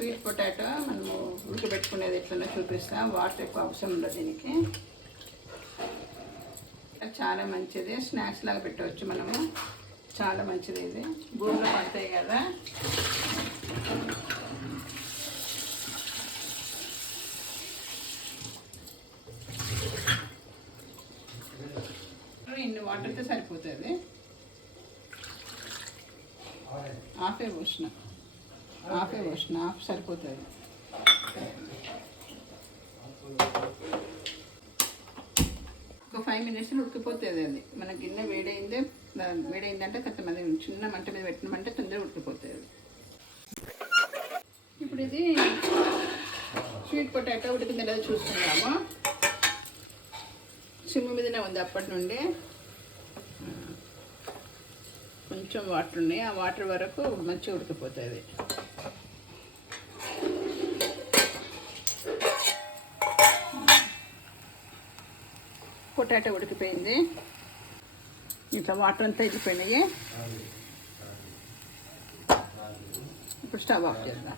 Sweet potato మనము ఉడకబెట్టుకునేది ఎట్లనో చూపిస్తాం. వాటర్ ఎక్కువ అవసరం ఉండదు దీనికి. చాలా మంచిది, స్నాక్స్ లాగా పెట్టవచ్చు మనము. చాలా మంచిది ఇది, భూమిలో పడతాయి కదా. ఇన్ని వాటర్తో సరిపోతుంది. హాఫే పోసిన హాఫ్ సరిపోతుంది. ఒక 5 minutes ఉడికిపోతుంది అది. మన గిన్నె వేడైందంటే కొంచెం అది చిన్న మంట మీద పెట్టినమంటే తొందరగా ఉడికిపోతుంది. ఇప్పుడు ఇది స్వీట్ పొటాటో ఉడికిందో లేదో చూసుకుందాము. సిమ్ మీదనే ఉంది అప్పటి నుండి. కొంచెం వాటర్ ఉన్నాయి, ఆ వాటర్ వరకు మంచిగా ఉడికిపోతుంది. పొటాటో ఉడికిపోయింది, ఇట్లా వాటర్ అంతా వెళ్ళిపోయినాయి. ఇప్పుడు స్టవ్ ఆఫ్ చేద్దాం.